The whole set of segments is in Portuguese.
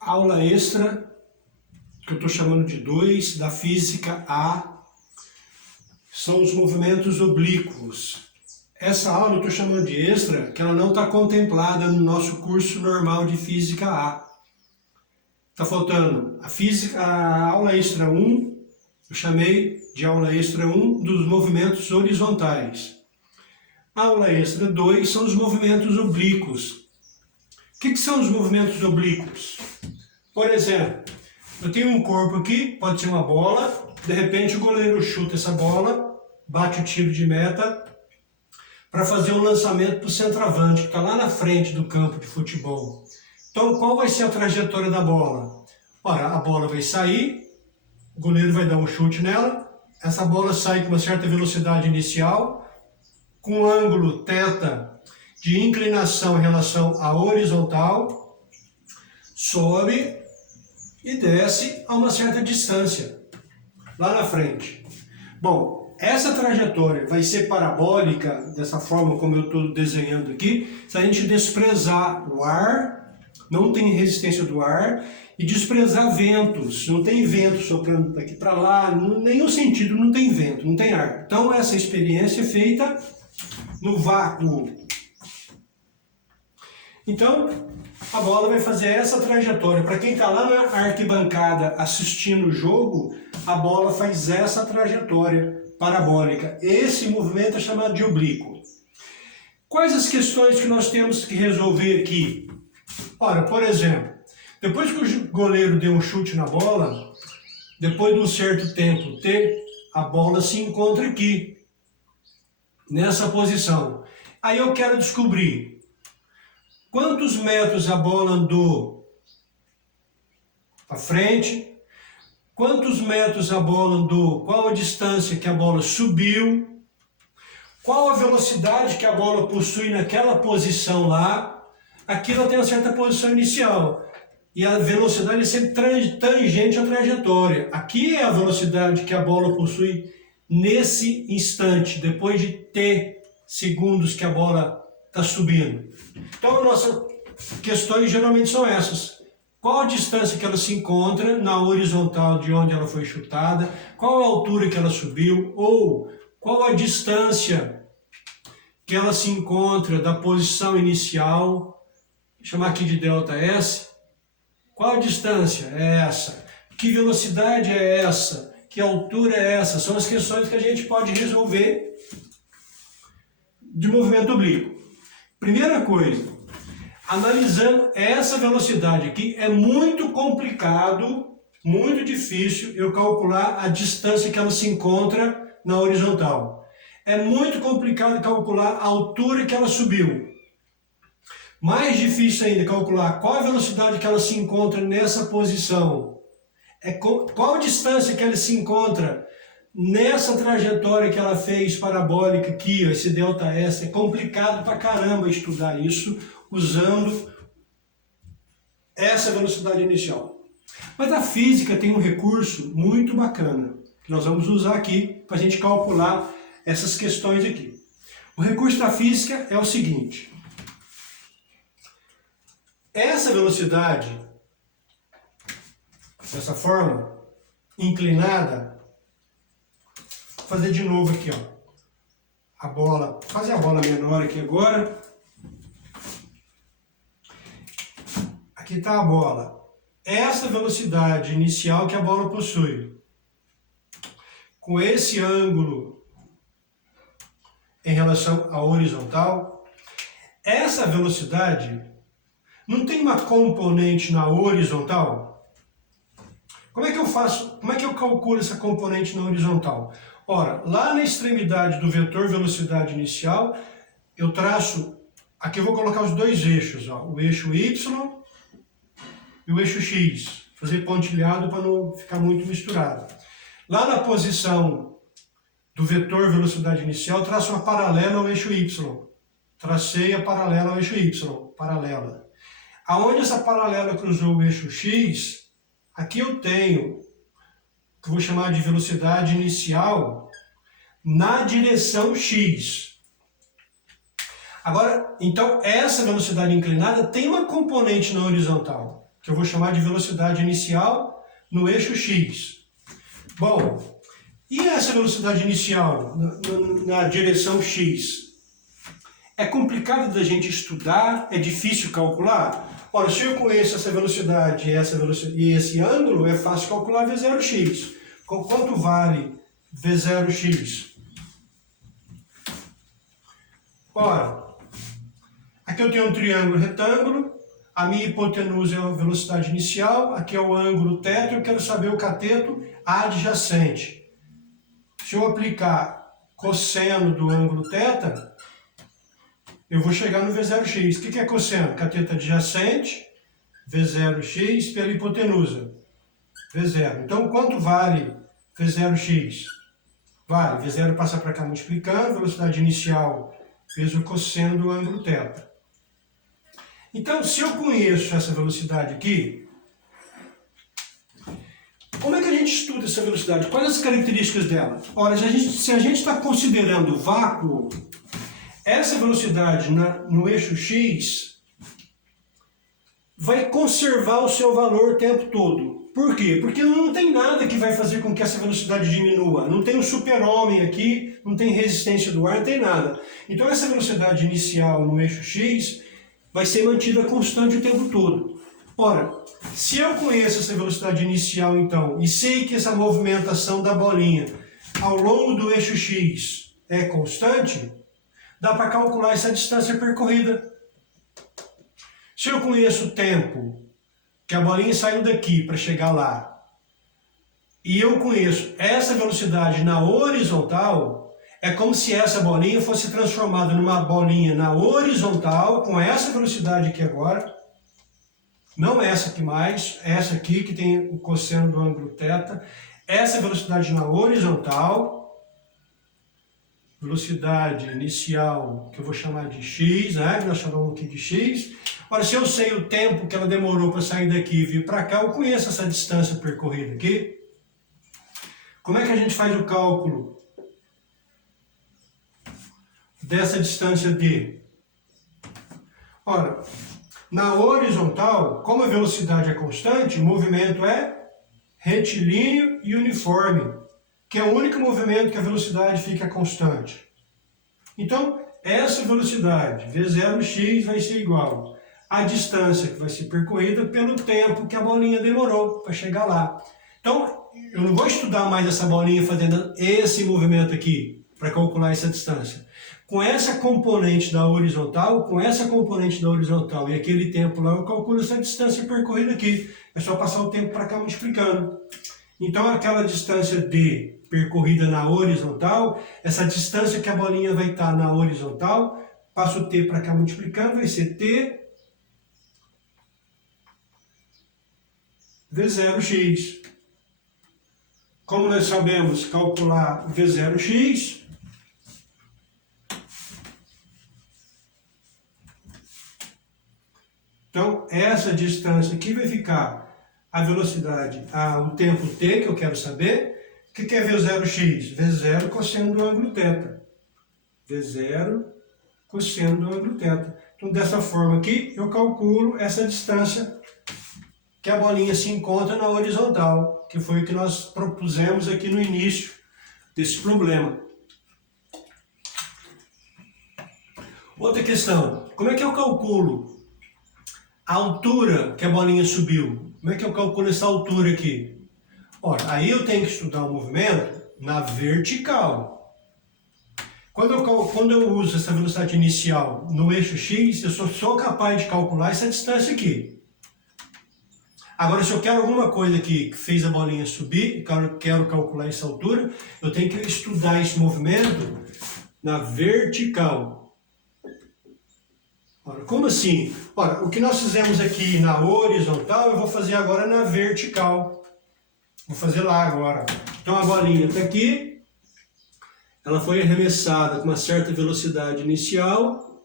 Aula extra, que eu estou chamando de 2, da física A, são os movimentos oblíquos. Essa aula eu estou chamando de extra, que ela não está contemplada no nosso curso normal de física A. Está faltando a aula extra 1, eu chamei de aula extra 1 dos movimentos horizontais. A aula extra 2 são os movimentos oblíquos. O que são os movimentos oblíquos? Por exemplo, eu tenho um corpo aqui, pode ser uma bola, de repente o goleiro chuta essa bola, bate o tiro de meta para fazer um lançamento para o centroavante, que está lá na frente do campo de futebol. Então, qual vai ser a trajetória da bola? Ora, a bola vai sair, o goleiro vai dar um chute nela, essa bola sai com uma certa velocidade inicial, com um ângulo θ de inclinação em relação à horizontal, sobe e desce a uma certa distância, lá na frente. Bom, essa trajetória vai ser parabólica, dessa forma como eu estou desenhando aqui, se a gente desprezar o ar, não tem resistência do ar, e desprezar ventos, não tem vento soprando daqui para lá, em nenhum sentido não tem vento, não tem ar. Então essa experiência é feita no vácuo. Então, a bola vai fazer essa trajetória. Para quem está lá na arquibancada assistindo o jogo, a bola faz essa trajetória parabólica. Esse movimento é chamado de oblíquo. Quais as questões que nós temos que resolver aqui? Ora, por exemplo, depois que o goleiro deu um chute na bola, depois de um certo tempo T, a bola se encontra aqui, nessa posição. Aí eu quero descobrir quantos metros a bola andou para frente, quantos metros a bola andou, qual a distância que a bola subiu, qual a velocidade que a bola possui naquela posição lá. Aqui ela tem uma certa posição inicial e a velocidade é sempre tangente à trajetória. Aqui é a velocidade que a bola possui nesse instante, depois de T segundos que a bola está subindo. Então, as nossas questões geralmente são essas. Qual a distância que ela se encontra na horizontal de onde ela foi chutada? Qual a altura que ela subiu? Ou qual a distância que ela se encontra da posição inicial? Vou chamar aqui de ΔS. Qual a distância é essa? Que velocidade é essa? Que altura é essa? São as questões que a gente pode resolver de movimento oblíquo. Primeira coisa, analisando essa velocidade aqui, é muito complicado, muito difícil eu calcular a distância que ela se encontra na horizontal. É muito complicado calcular a altura que ela subiu. Mais difícil ainda calcular qual a velocidade que ela se encontra nessa posição. Qual a distância que ela se encontra nessa trajetória que ela fez parabólica aqui, ó, esse ΔS. É complicado pra caramba estudar isso usando essa velocidade inicial. Mas a física tem um recurso muito bacana, que nós vamos usar aqui para a gente calcular essas questões aqui. O recurso da física é o seguinte: essa velocidade, dessa forma, inclinada, vou fazer de novo aqui, ó. A bola, fazer a bola menor aqui agora. Aqui está a bola. Essa velocidade inicial que a bola possui, com esse ângulo em relação à horizontal, essa velocidade não tem uma componente na horizontal? Como é que eu faço? Como é que eu calculo essa componente na horizontal? Ora, lá na extremidade do vetor velocidade inicial, eu traço, aqui eu vou colocar os dois eixos, ó, o eixo Y e o eixo X, fazer pontilhado para não ficar muito misturado. Lá na posição do vetor velocidade inicial, traço uma paralela ao eixo Y. Tracei a paralela ao eixo Y, paralela. Aonde essa paralela cruzou o eixo X, aqui eu tenho, que eu vou chamar de velocidade inicial, na direção X. Agora, então, essa velocidade inclinada tem uma componente na horizontal. que eu vou chamar de velocidade inicial no eixo x. Bom, e essa velocidade inicial na direção x? É complicado da gente estudar? É difícil calcular? Ora, se eu conheço essa velocidade e esse ângulo, é fácil calcular V0x. Quanto vale V0x? Ora, aqui eu tenho um triângulo retângulo, a minha hipotenusa é a velocidade inicial, aqui é o ângulo θ, eu quero saber o cateto adjacente. Se eu aplicar cosseno do ângulo θ, eu vou chegar no V0x. O que é cosseno? Cateto adjacente, V0x pela hipotenusa. V0. Então, quanto vale V0x? Vale, V0 passa para cá multiplicando, velocidade inicial vezes o cosseno do ângulo θ. Então, se eu conheço essa velocidade aqui, como é que a gente estuda essa velocidade? Quais as características dela? Ora, se a gente está considerando vácuo, essa velocidade no eixo x vai conservar o seu valor o tempo todo. Por quê? Porque não tem nada que vai fazer com que essa velocidade diminua. Não tem um super-homem aqui, não tem resistência do ar, não tem nada. Então essa velocidade inicial no eixo x vai ser mantida constante o tempo todo. Ora, se eu conheço essa velocidade inicial então, e sei que essa movimentação da bolinha ao longo do eixo x é constante, dá para calcular essa distância percorrida. Se eu conheço o tempo que a bolinha saiu daqui para chegar lá, e eu conheço essa velocidade na horizontal, é como se essa bolinha fosse transformada numa bolinha na horizontal, com essa velocidade aqui agora, não essa aqui mais, essa aqui que tem o cosseno do ângulo θ, essa velocidade na horizontal, velocidade inicial, que eu vou chamar de x, né? Nós chamamos aqui de x. Ora, se eu sei o tempo que ela demorou para sair daqui e vir para cá, eu conheço essa distância percorrida aqui. Como é que a gente faz o cálculo dessa distância d? Ora, na horizontal, como a velocidade é constante, o movimento é retilíneo e uniforme, que é o único movimento que a velocidade fica constante. Então, essa velocidade, V0x, vai ser igual à distância que vai ser percorrida pelo tempo que a bolinha demorou para chegar lá. Então, eu não vou estudar mais essa bolinha fazendo esse movimento aqui para calcular essa distância. Com essa componente da horizontal, e aquele tempo lá, eu calculo essa distância percorrida aqui. É só passar o tempo para cá multiplicando. Então, aquela distância d percorrida na horizontal, essa distância que a bolinha vai estar na horizontal, passo o t para cá multiplicando, vai ser t V0x. Como nós sabemos calcular V0x, então essa distância aqui vai ficar a velocidade, o tempo t que eu quero saber. O que é V0x? V0 cosseno do ângulo θ. V0 cosseno do ângulo θ. Então, dessa forma aqui, eu calculo essa distância que a bolinha se encontra na horizontal, que foi o que nós propusemos aqui no início desse problema. Outra questão, como é que eu calculo a altura que a bolinha subiu? Como é que eu calculo essa altura aqui? Ora, aí eu tenho que estudar o movimento na vertical. Quando eu uso essa velocidade inicial no eixo x, eu sou capaz de calcular essa distância aqui. Agora, se eu quero alguma coisa aqui que fez a bolinha subir, quero calcular essa altura, eu tenho que estudar esse movimento na vertical. Ora, como assim? Ora, o que nós fizemos aqui na horizontal, eu vou fazer agora na vertical. Vou fazer lá agora. Então a bolinha está aqui, ela foi arremessada com uma certa velocidade inicial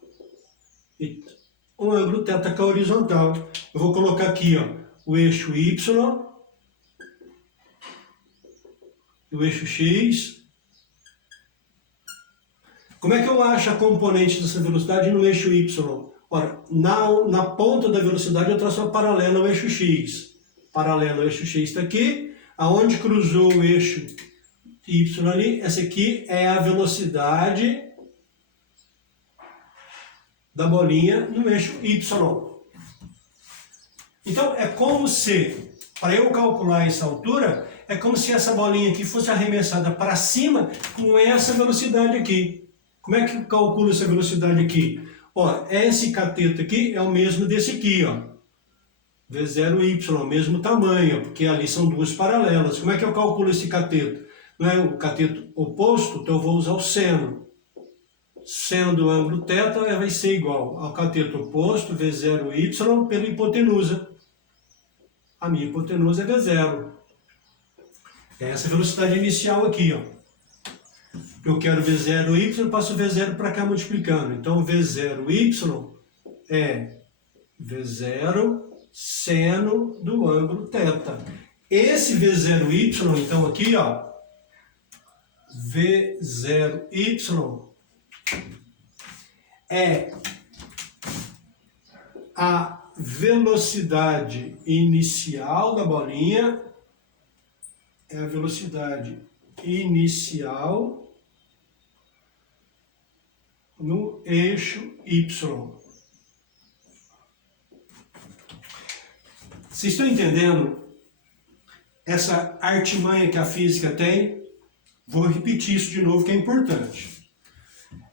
e o ângulo θ está horizontal. Eu vou colocar aqui, ó, o eixo y, o eixo x. Como é que eu acho a componente dessa velocidade no eixo y? Ora, na ponta da velocidade eu traço uma paralela ao eixo x. Paralela ao eixo x está aqui. Aonde cruzou o eixo y ali, essa aqui é a velocidade da bolinha no eixo y. Então, é como se, para eu calcular essa altura, é como se essa bolinha aqui fosse arremessada para cima com essa velocidade aqui. Como é que eu calculo essa velocidade aqui? Ó, esse cateto aqui é o mesmo desse aqui, ó. V0y, mesmo tamanho, porque ali são duas paralelas. Como é que eu calculo esse cateto? Não é o cateto oposto, então eu vou usar o seno. Seno do ângulo θ vai ser igual ao cateto oposto, V0y, pela hipotenusa. A minha hipotenusa é V0. É essa velocidade inicial aqui, ó. Eu quero V0y, eu passo V0 para cá multiplicando. Então, V0y é V0 seno do ângulo θ. Esse V0y, então aqui, ó, V0y é a velocidade inicial da bolinha, é a velocidade inicial no eixo y. Vocês estão entendendo essa artimanha que a física tem? Vou repetir isso de novo que é importante.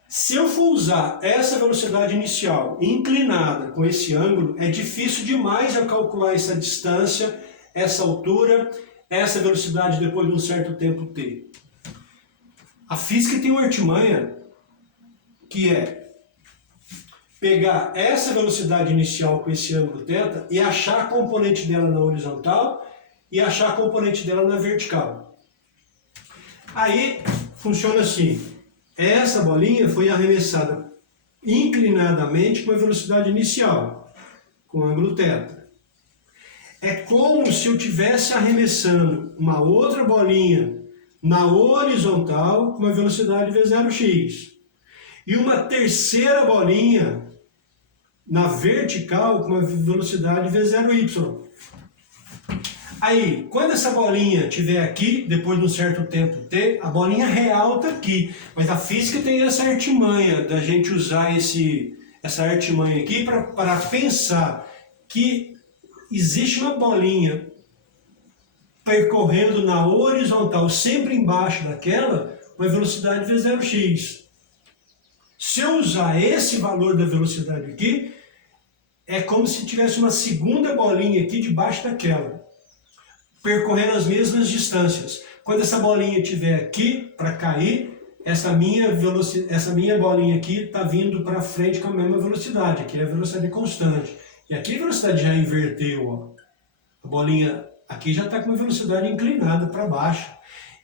Se eu for usar essa velocidade inicial inclinada com esse ângulo, é difícil demais eu calcular essa distância, essa altura, essa velocidade depois de um certo tempo t. A física tem uma artimanha que é pegar essa velocidade inicial com esse ângulo θ e achar a componente dela na horizontal e achar a componente dela na vertical. Aí funciona assim. Essa bolinha foi arremessada inclinadamente com a velocidade inicial, com ângulo θ. É como se eu estivesse arremessando uma outra bolinha na horizontal com a velocidade V0x. E uma terceira bolinha na vertical com a velocidade V0y. Aí, quando essa bolinha estiver aqui, depois de um certo tempo t, a bolinha real está aqui. Mas a física tem essa artimanha, da gente usar essa artimanha aqui para pensar que existe uma bolinha percorrendo na horizontal, sempre embaixo daquela, com a velocidade V0x. Se eu usar esse valor da velocidade aqui, é como se tivesse uma segunda bolinha aqui debaixo daquela, percorrendo as mesmas distâncias. Quando essa bolinha estiver aqui para cair, essa minha bolinha aqui está vindo para frente com a mesma velocidade, aqui é a velocidade constante. E aqui a velocidade já inverteu, ó. A bolinha aqui já está com uma velocidade inclinada para baixo.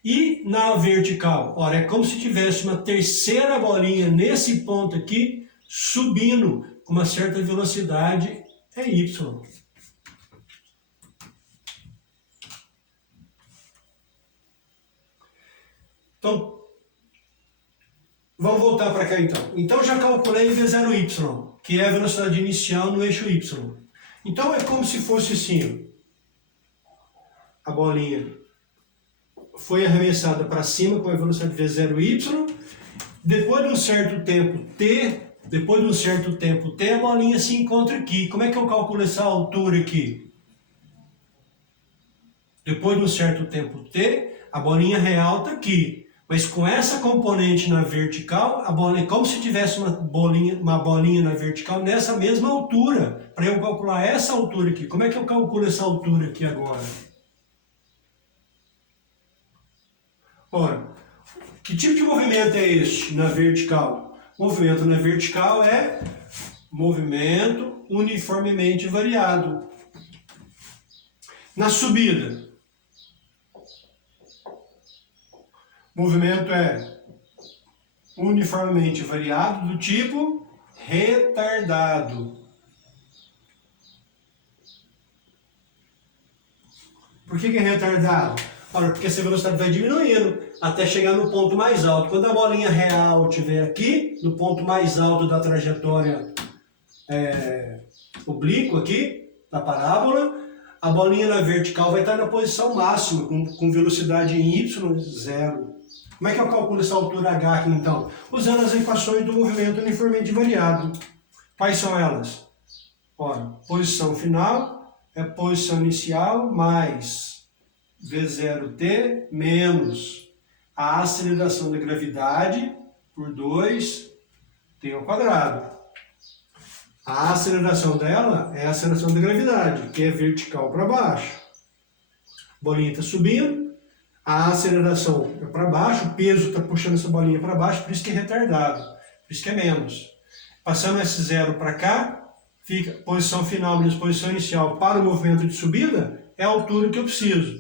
E na vertical, ora, é como se tivesse uma terceira bolinha nesse ponto aqui, subindo com uma certa velocidade, é y. Então, vamos voltar para cá então. Então já calculei V0y, que é a velocidade inicial no eixo y. Então é como se fosse assim, a bolinha foi arremessada para cima com a velocidade V0y, depois de um certo tempo t, a bolinha se encontra aqui. Como é que eu calculo essa altura aqui? Depois de um certo tempo t, a bolinha real está aqui. Mas com essa componente na vertical, a bolinha, como se tivesse uma bolinha na vertical nessa mesma altura, para eu calcular essa altura aqui. Como é que eu calculo essa altura aqui agora? Ora, que tipo de movimento é este na vertical? Movimento na vertical é movimento uniformemente variado. Na subida, movimento é uniformemente variado do tipo retardado. Por que é retardado? Ora, porque essa velocidade vai diminuindo até chegar no ponto mais alto. Quando a bolinha real estiver aqui, no ponto mais alto da trajetória oblíqua aqui, da parábola, a bolinha na vertical vai estar na posição máxima, com velocidade em y, 0. Como é que eu calculo essa altura h aqui, então? Usando as equações do movimento uniformemente variado. Quais são elas? Ora, posição final é posição inicial mais V0t menos a aceleração da gravidade por 2t ao quadrado. A aceleração dela é a aceleração da gravidade, que é vertical para baixo. A bolinha está subindo, a aceleração é para baixo, o peso está puxando essa bolinha para baixo, por isso que é retardado, por isso que é menos. Passando esse 0 para cá, fica posição final menos posição inicial para o movimento de subida, é a altura que eu preciso.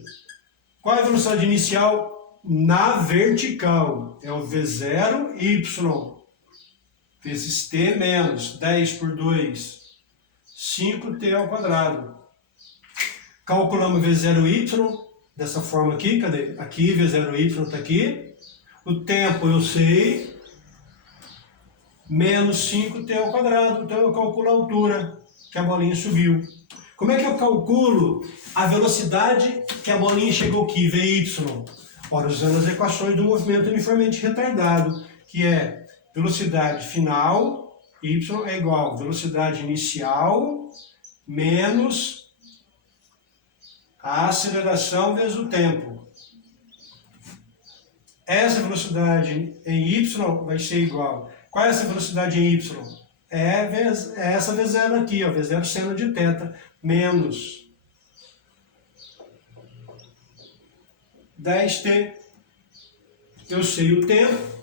Qual é a velocidade inicial na vertical? É o V0y vezes t menos 10 por 2, 5t ao quadrado. Calculamos V0y dessa forma aqui, cadê? Aqui, V0y está aqui. O tempo eu sei, menos 5t ao quadrado. Então eu calculo a altura que a bolinha subiu. Como é que eu calculo a velocidade que a bolinha chegou aqui, Vy? Ora, usando as equações do movimento uniformemente retardado, que é velocidade final, y é igual a velocidade inicial menos a aceleração vezes o tempo. Essa velocidade em y vai ser igual. Qual é essa velocidade em y? É essa V0 aqui, ó, V0 seno de θ, menos 10t. Eu sei o tempo.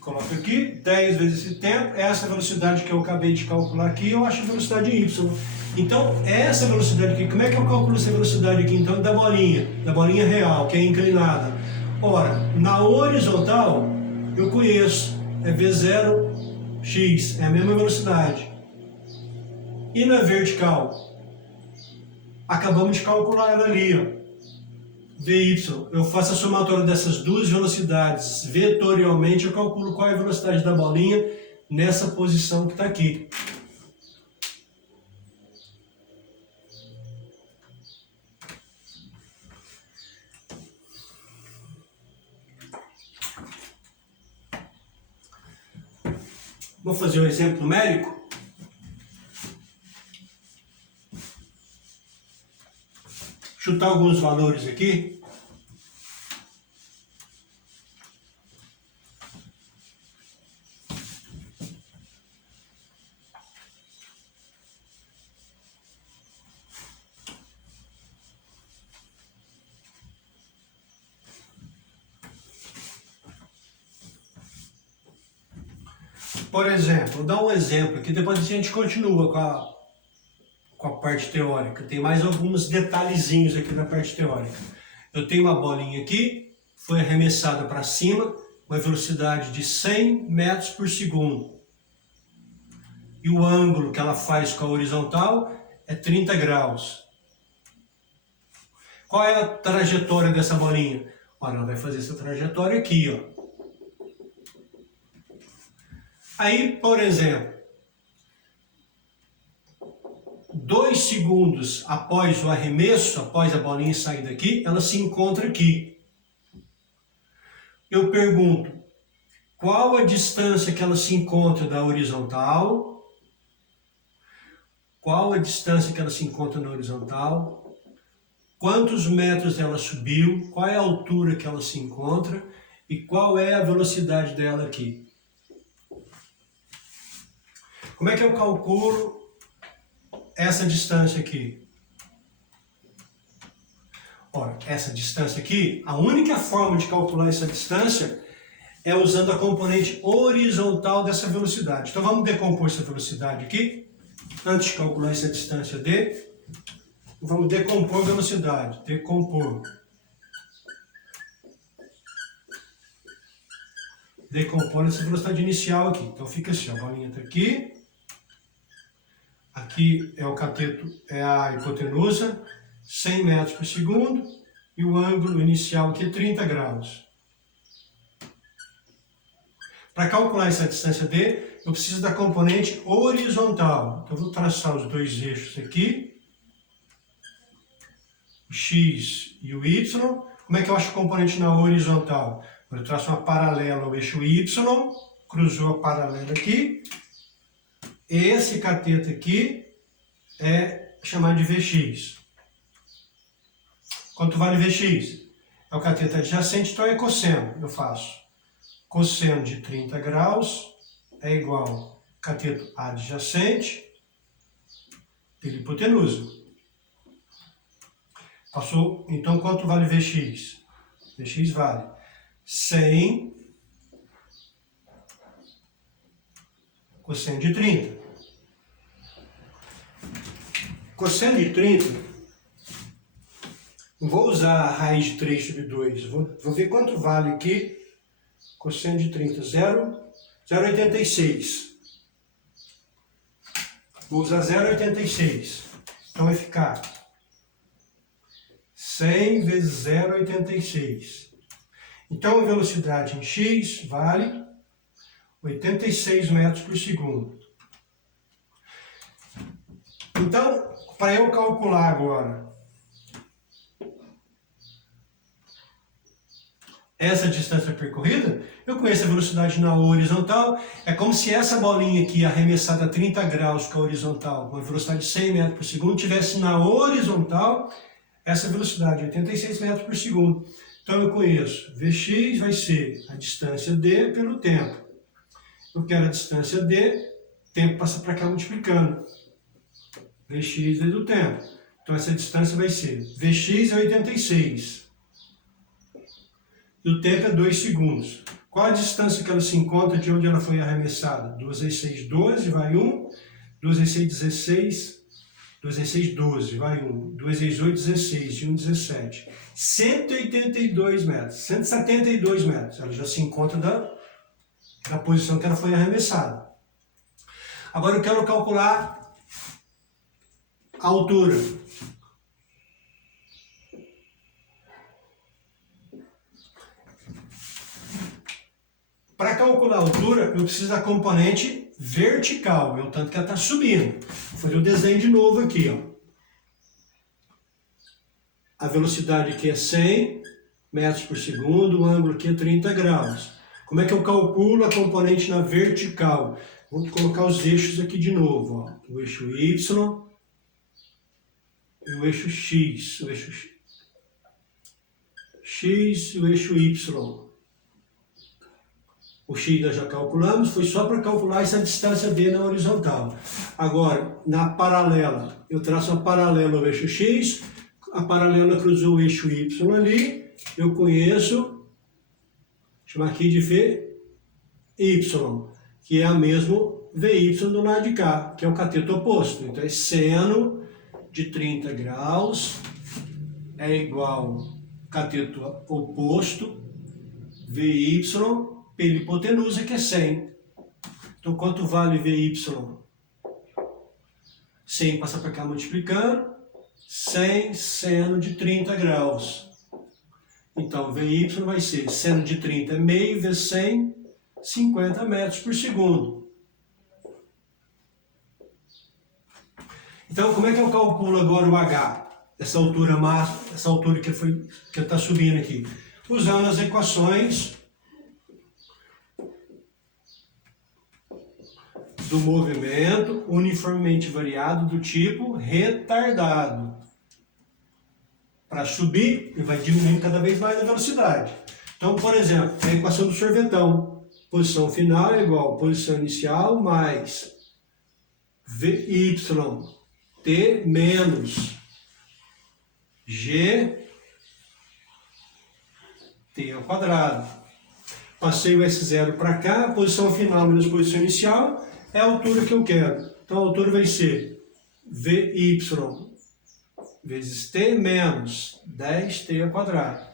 Coloco aqui, 10 vezes esse tempo, essa velocidade que eu acabei de calcular aqui, eu acho a velocidade em y. Então, essa velocidade aqui, como é que eu calculo essa velocidade aqui, então, da bolinha real, que é inclinada? Ora, na horizontal, eu conheço, é V0x, é a mesma velocidade. E na vertical, acabamos de calcular ela ali, ó. Vy, eu faço a somatória dessas duas velocidades vetorialmente, eu calculo qual é a velocidade da bolinha nessa posição que está aqui. Vou fazer um exemplo numérico. Chutar alguns valores aqui. Por exemplo, vou dar um exemplo aqui, depois a gente continua com a parte teórica. Tem mais alguns detalhezinhos aqui na parte teórica. Eu tenho uma bolinha aqui, foi arremessada para cima, uma velocidade de 100 metros por segundo. E o ângulo que ela faz com a horizontal é 30 graus. Qual é a trajetória dessa bolinha? Olha, ela vai fazer essa trajetória aqui, ó. Aí, por exemplo, 2 segundos após o arremesso, após a bolinha sair daqui, ela se encontra aqui. Eu pergunto, qual a distância que ela se encontra da horizontal? Qual a distância que ela se encontra na horizontal? Quantos metros ela subiu? Qual é a altura que ela se encontra? E qual é a velocidade dela aqui? Como é que eu calculo essa distância aqui? Ora, essa distância aqui, a única forma de calcular essa distância é usando a componente horizontal dessa velocidade. Então vamos decompor essa velocidade aqui. Antes de calcular essa distância d, vamos decompor a velocidade. Decompor. Decompor essa velocidade inicial aqui. Então fica assim, a bolinha está aqui. Aqui é o cateto, é a hipotenusa, 100 metros por segundo, e o ângulo inicial aqui é 30 graus. Para calcular essa distância D, eu preciso da componente horizontal. Então, eu vou traçar os dois eixos aqui, o X e o Y. Como é que eu acho a componente na horizontal? Eu traço uma paralela ao eixo Y, cruzou a paralela aqui. Esse cateto aqui é chamado de Vx. Quanto vale Vx? É o cateto adjacente, então é cosseno. Eu faço cosseno de 30 graus é igual a cateto adjacente pela hipotenusa. Passou, então quanto vale Vx? Vx vale 100 cosseno de 30. Cosseno de 30, não vou usar a raiz de 3 sobre 2, vou ver quanto vale aqui. Cosseno de 30, 0,86. Vou usar 0,86. Então vai ficar 100 vezes 0,86. Então a velocidade em x vale 86 metros por segundo. Então, para eu calcular agora essa distância percorrida, eu conheço a velocidade na horizontal. É como se essa bolinha aqui, arremessada a 30 graus com a horizontal, com a velocidade de 100 metros por segundo, tivesse na horizontal essa velocidade, 86 metros por segundo. Então eu conheço, Vx vai ser a distância d pelo tempo. Eu quero a distância d, tempo passa para cá multiplicando. Vx vezes o tempo. Então essa distância vai ser, Vx é 86. E o tempo é 2 segundos. Qual a distância que ela se encontra de onde ela foi arremessada? 2 vezes 6, 12, vai 1. 2 vezes 6, 16. 2 vezes 6, 12, vai 1. 2 vezes 8, 16. E 1, 17. 182 metros. 172 metros. Ela já se encontra da posição que ela foi arremessada. Agora eu quero calcular a altura. Para calcular a altura, eu preciso da componente vertical, é o tanto que ela está subindo. Vou fazer o desenho de novo aqui, ó. A velocidade aqui é 100 metros por segundo, o ângulo aqui é 30 graus. Como é que eu calculo a componente na vertical? Vou colocar os eixos aqui de novo, ó. O eixo Y e o eixo X. O eixo X e o eixo Y. O X nós já calculamos, foi só para calcular essa distância D na horizontal. Agora, na paralela, eu traço uma paralela ao eixo X, a paralela cruzou o eixo Y ali, eu conheço, vou chamar aqui de VY, que é a mesmo VY do lado de cá, que é o cateto oposto. Então, é seno de 30 graus é igual cateto oposto, VY, pela hipotenusa, que é 100. Então, quanto vale VY? 100 passa para cá multiplicando. 100 seno de 30 graus. Então, VY vai ser seno de 30 é meio vezes 100, 50 metros por segundo. Então, como é que eu calculo agora o H? Essa altura máxima, essa altura que está subindo aqui. Usando as equações do movimento uniformemente variado do tipo retardado. Para subir, ele vai diminuindo cada vez mais a velocidade. Então, por exemplo, a equação do sorvetão. Posição final é igual a posição inicial mais VY T menos G T ao quadrado. Passei o S0 para cá, posição final menos posição inicial é a altura que eu quero. Então a altura vai ser VY vezes T menos 10T ao quadrado.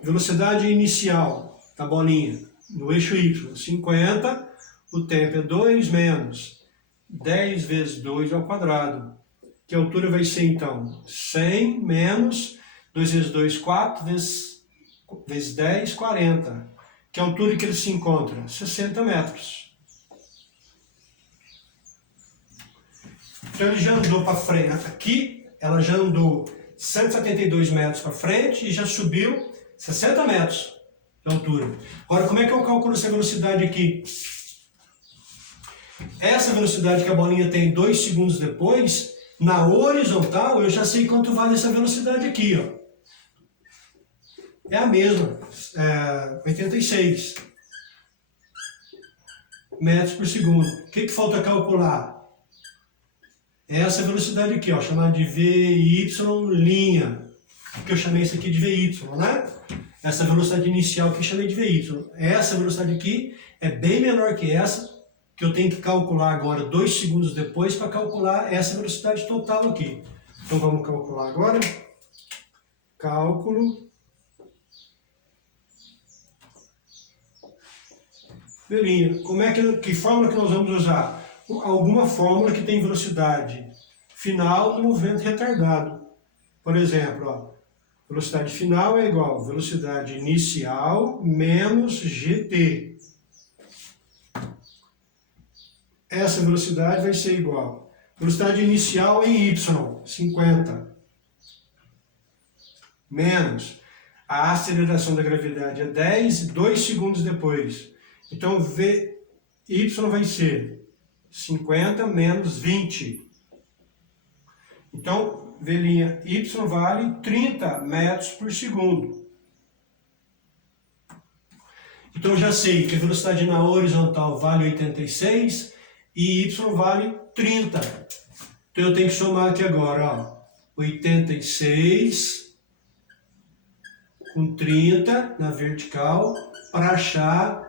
Velocidade inicial da bolinha no eixo Y, 50, o tempo é 2 menos 10 vezes 2 ao quadrado. Que a altura vai ser então 100 menos 2 vezes 2, 4, vezes 10, 40. Que altura que ele se encontra? 60 metros. Então ele já andou para frente. Aqui, ela já andou 172 metros para frente e já subiu 60 metros de altura. Agora, como é que eu calculo essa velocidade aqui? Essa velocidade que a bolinha tem 2 segundos depois, na horizontal, eu já sei quanto vale essa velocidade aqui, ó. É a mesma, 86 metros por segundo. O que falta calcular? Essa velocidade aqui, ó, chamada de VY', que eu chamei isso aqui de VY, né? Essa velocidade inicial que eu chamei de VY. Essa velocidade aqui é bem menor que essa, que eu tenho que calcular agora 2 segundos depois para calcular essa velocidade total aqui. Então vamos calcular agora. Cálculo. Belinha, que fórmula que nós vamos usar? Alguma fórmula que tem velocidade final do movimento retardado. Por exemplo, ó, velocidade final é igual a velocidade inicial menos GT. Essa velocidade vai ser igual a velocidade inicial em Y, 50, menos a aceleração da gravidade é 10 e 2 segundos depois. Então, y vai ser 50 menos 20. Então, y vale 30 metros por segundo. Então, eu já sei que a velocidade na horizontal vale 86 e y vale 30. Então, eu tenho que somar aqui agora, ó, 86 com 30 na vertical para achar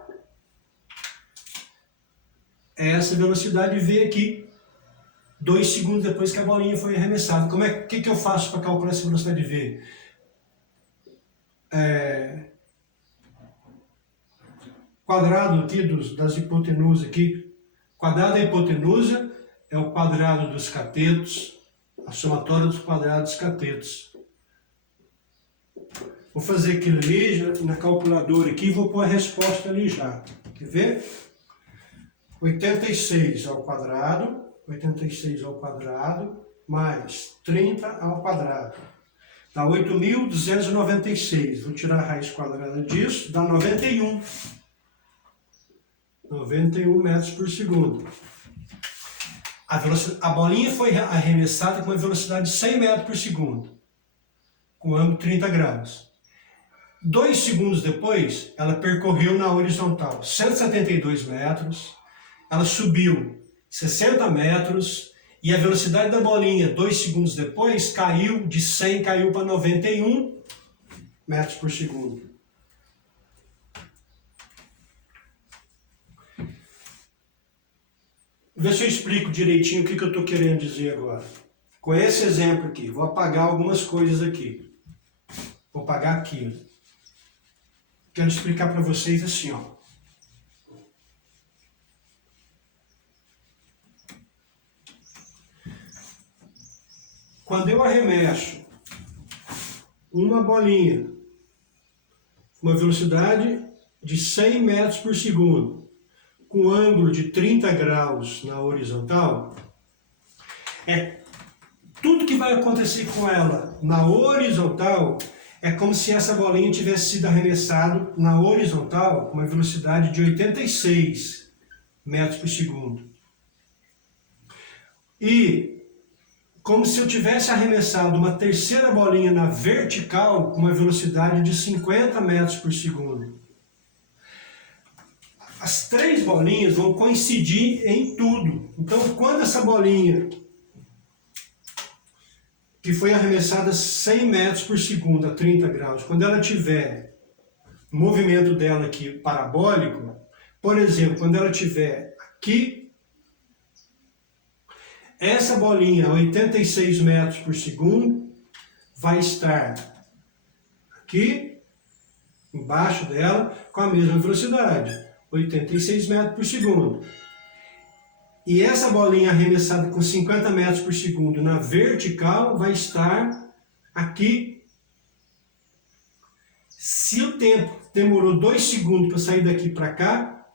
essa velocidade V aqui, 2 segundos depois que a bolinha foi arremessada. O que eu faço para calcular essa velocidade V? Quadrado aqui das hipotenusas aqui. Quadrado da hipotenusa é o quadrado dos catetos, a somatória dos quadrados dos catetos. Vou fazer aquilo ali na calculadora aqui e vou pôr a resposta ali já. Quer ver? 86 ao quadrado, 86 ao quadrado, mais 30 ao quadrado. Dá 8.296. Vou tirar a raiz quadrada disso, dá 91. 91 metros por segundo. A bolinha foi arremessada com uma velocidade de 100 metros por segundo, com ângulo 30 graus. 2 segundos depois, ela percorreu na horizontal 172 metros, ela subiu 60 metros e a velocidade da bolinha, 2 segundos depois, caiu de 100, caiu para 91 metros por segundo. Vê se eu explico direitinho o que eu estou querendo dizer agora. Com esse exemplo aqui, vou apagar algumas coisas aqui. Vou apagar aqui. Quero explicar para vocês assim, ó. Quando eu arremesso uma bolinha com uma velocidade de 100 metros por segundo, com ângulo de 30 graus na horizontal, tudo que vai acontecer com ela na horizontal é como se essa bolinha tivesse sido arremessada na horizontal com uma velocidade de 86 metros por segundo. E como se eu tivesse arremessado uma terceira bolinha na vertical com uma velocidade de 50 metros por segundo. As 3 bolinhas vão coincidir em tudo. Então, quando essa bolinha, que foi arremessada 100 metros por segundo a 30 graus, quando ela tiver o movimento dela aqui parabólico, por exemplo, quando ela tiver aqui, essa bolinha a 86 metros por segundo vai estar aqui, embaixo dela, com a mesma velocidade. 86 metros por segundo. E essa bolinha arremessada com 50 metros por segundo na vertical vai estar aqui. Se o tempo demorou 2 segundos para sair daqui para cá,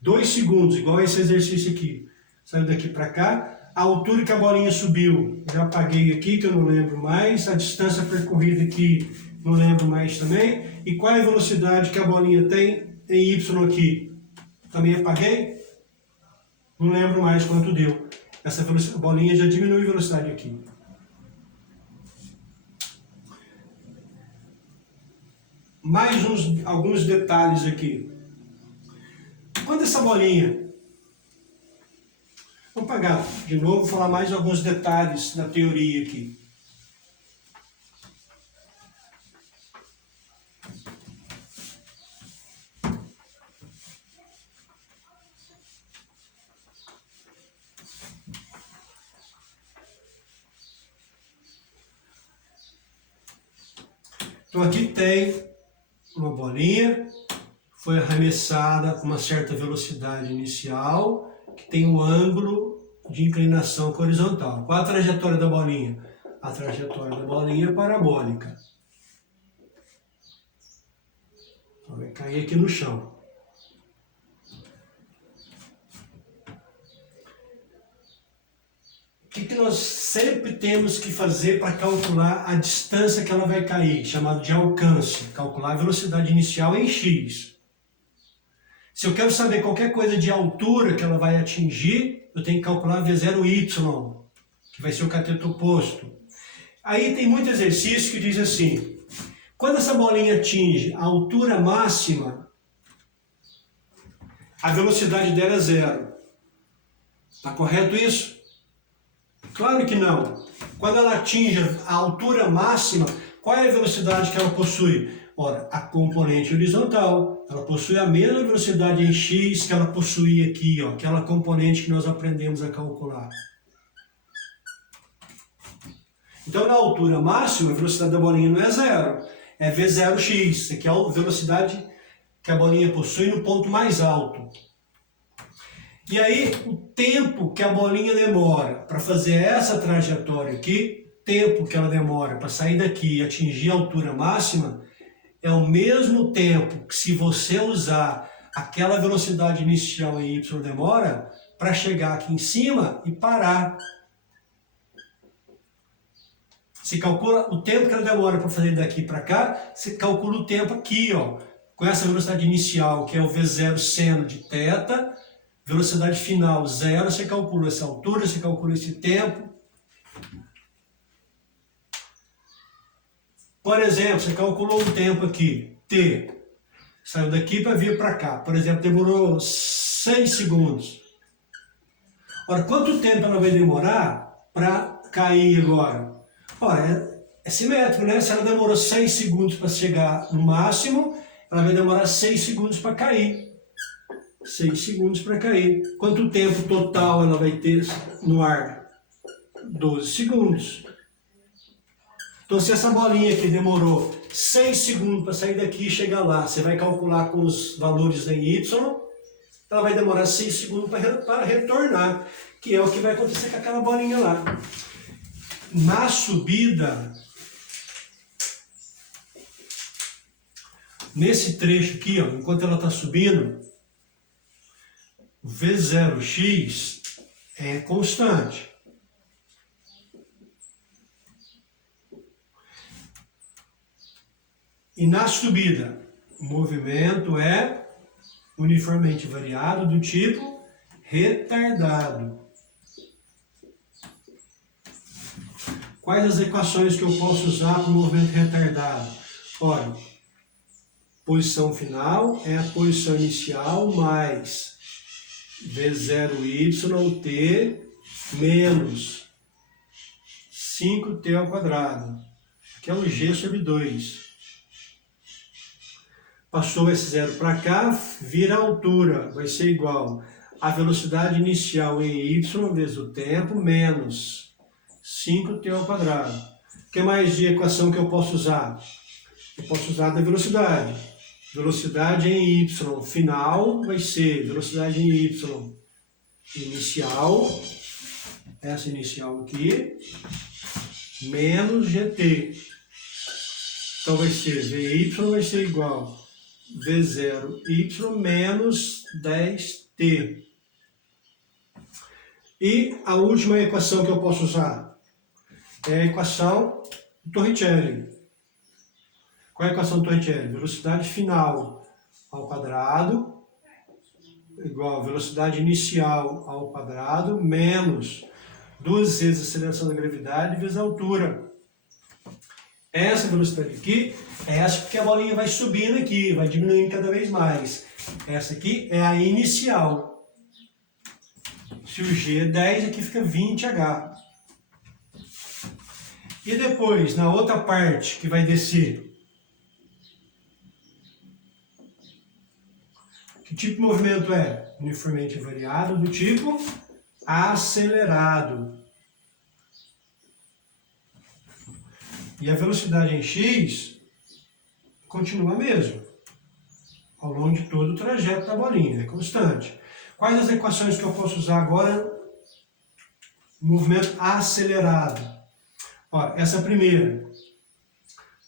2 segundos, igual esse exercício aqui. Saiu daqui para cá, a altura que a bolinha subiu, já apaguei aqui, que eu não lembro mais, a distância percorrida aqui, não lembro mais também, e qual é a velocidade que a bolinha tem em Y aqui, também apaguei, não lembro mais quanto deu. Essa bolinha já diminui a velocidade aqui. Mais alguns detalhes aqui. Quando essa bolinha... Vamos apagar de novo, falar mais alguns detalhes da teoria aqui. Então aqui tem uma bolinha, foi arremessada com uma certa velocidade inicial, que tem um ângulo de inclinação horizontal. Qual a trajetória da bolinha? A trajetória da bolinha é parabólica. Então, vai cair aqui no chão. O que nós sempre temos que fazer para calcular a distância que ela vai cair, chamado de alcance? Calcular a velocidade inicial em x. Se eu quero saber qualquer coisa de altura que ela vai atingir, eu tenho que calcular V0y, que vai ser o cateto oposto. Aí tem muito exercício que diz assim, quando essa bolinha atinge a altura máxima, a velocidade dela é 0. Está correto isso? Claro que não. Quando ela atinge a altura máxima, qual é a velocidade que ela possui? Ora, a componente horizontal, ela possui a mesma velocidade em x que ela possuía aqui, ó, aquela componente que nós aprendemos a calcular. Então, na altura máxima, a velocidade da bolinha não é 0, é V0x, que é a velocidade que a bolinha possui no ponto mais alto. E aí, o tempo que a bolinha demora para fazer essa trajetória aqui, tempo que ela demora para sair daqui e atingir a altura máxima, é o mesmo tempo que se você usar aquela velocidade inicial em y demora para chegar aqui em cima e parar. Você calcula o tempo que ela demora para fazer daqui para cá, você calcula o tempo aqui, ó, com essa velocidade inicial, que é o V0 seno de θ, velocidade final 0, você calcula essa altura, você calcula esse tempo. Por exemplo, você calculou um tempo aqui, t, saiu daqui para vir para cá. Por exemplo, demorou 6 segundos. Ora, quanto tempo ela vai demorar para cair agora? Ora, é simétrico, né? Se ela demorou 6 segundos para chegar no máximo, ela vai demorar 6 segundos para cair. 6 segundos para cair. Quanto tempo total ela vai ter no ar? 12 segundos. Então, se essa bolinha aqui demorou 6 segundos para sair daqui e chegar lá, você vai calcular com os valores em y, ela vai demorar 6 segundos para retornar, que é o que vai acontecer com aquela bolinha lá. Na subida, nesse trecho aqui, ó, enquanto ela está subindo, o V0x é constante. E na subida, o movimento é uniformemente variado do tipo retardado. Quais as equações que eu posso usar para o movimento retardado? Ora, posição final é a posição inicial mais V0yt menos 5t ao quadrado. Aqui é o g sobre 2. Passou esse zero para cá, vira a altura, vai ser igual a velocidade inicial em y vezes o tempo menos 5t ao quadrado. O que mais de equação que eu posso usar? Eu posso usar da velocidade. Velocidade em y final vai ser velocidade em y inicial, essa inicial aqui, menos gt. Então vai ser Vy vai ser igual V0y menos 10t. E a última equação que eu posso usar é a equação do Torricelli. Qual é a equação do Torricelli? Velocidade final ao quadrado igual a velocidade inicial ao quadrado menos 2 vezes a aceleração da gravidade vezes a altura. Essa velocidade aqui é essa porque a bolinha vai subindo aqui, vai diminuindo cada vez mais. Essa aqui é a inicial. Se o G é 10, aqui fica 20H. E depois, na outra parte que vai descer, que tipo de movimento é? Uniformemente variado do tipo acelerado. E a velocidade em x continua a mesma, ao longo de todo o trajeto da bolinha, é constante. Quais as equações que eu posso usar agora? Movimento acelerado. Ó, essa primeira,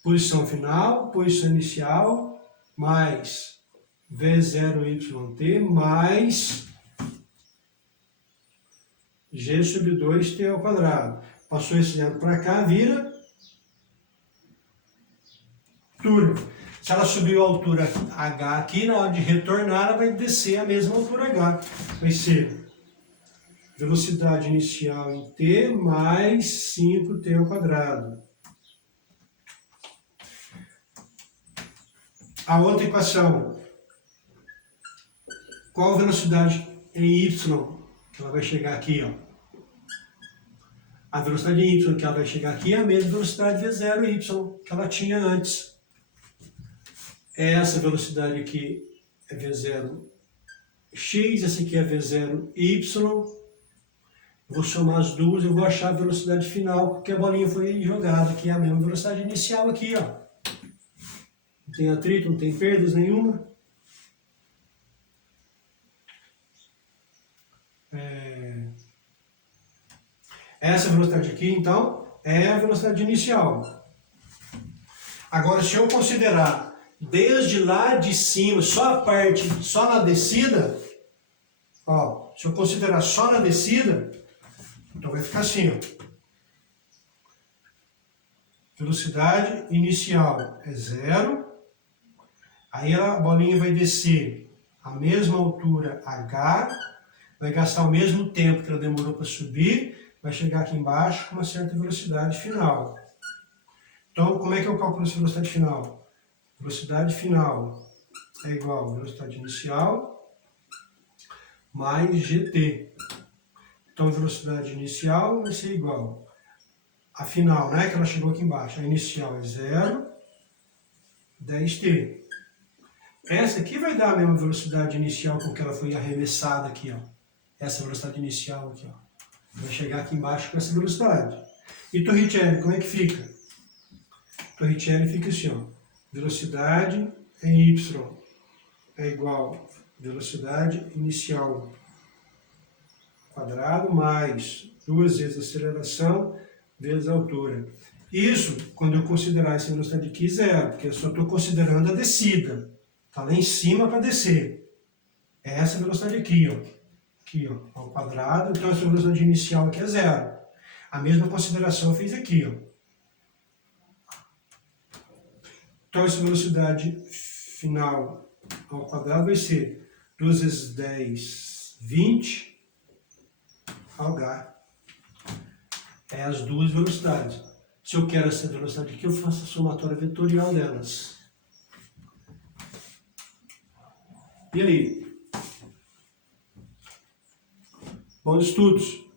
posição final, posição inicial, mais V0yt mais g sobre 2t ao quadrado. Passou esse zero para cá, vira altura. Se ela subiu a altura h aqui, na hora de retornar, ela vai descer a mesma altura h. Vai ser velocidade inicial em t mais 5t ao quadrado. A outra equação, qual a velocidade em y? Que ela vai chegar aqui, ó. A velocidade em y que ela vai chegar aqui é a mesma velocidade v0y que ela tinha antes. Essa velocidade aqui é v0x, essa aqui é v0y. Vou somar as duas, eu vou achar a velocidade final, porque a bolinha foi jogada aqui, é a mesma velocidade inicial aqui, ó. Não tem atrito, não tem perdas nenhuma. Essa velocidade aqui, então, é a velocidade inicial. Agora, se eu considerar desde lá de cima, só na descida, ó, se eu considerar só na descida, então vai ficar assim, ó. Velocidade inicial é 0, aí a bolinha vai descer a mesma altura h, vai gastar o mesmo tempo que ela demorou para subir, vai chegar aqui embaixo com uma certa velocidade final. Então, como é que eu calculo essa velocidade final? Velocidade final é igual a velocidade inicial mais gt. Então, a velocidade inicial vai ser igual a final, né, que ela chegou aqui embaixo. A inicial é 0, 10t. Essa aqui vai dar a mesma velocidade inicial com que ela foi arremessada aqui, ó. Essa velocidade inicial aqui, ó. Vai chegar aqui embaixo com essa velocidade. E Torricelli, como é que fica? Torricelli fica assim, ó. Velocidade em y é igual a velocidade inicial quadrado mais 2 vezes a aceleração vezes a altura. Isso, quando eu considerar essa velocidade aqui, zero, porque eu só estou considerando a descida. Está lá em cima para descer. É essa velocidade aqui, ó. Aqui, ó, ao quadrado. Então, essa velocidade inicial aqui é zero. A mesma consideração eu fiz aqui, ó. Então, essa velocidade final ao quadrado vai ser 2 vezes 10, 20 ao h. É as duas velocidades. Se eu quero essa velocidade aqui, eu faço a somatória vetorial delas. E aí? Bons estudos!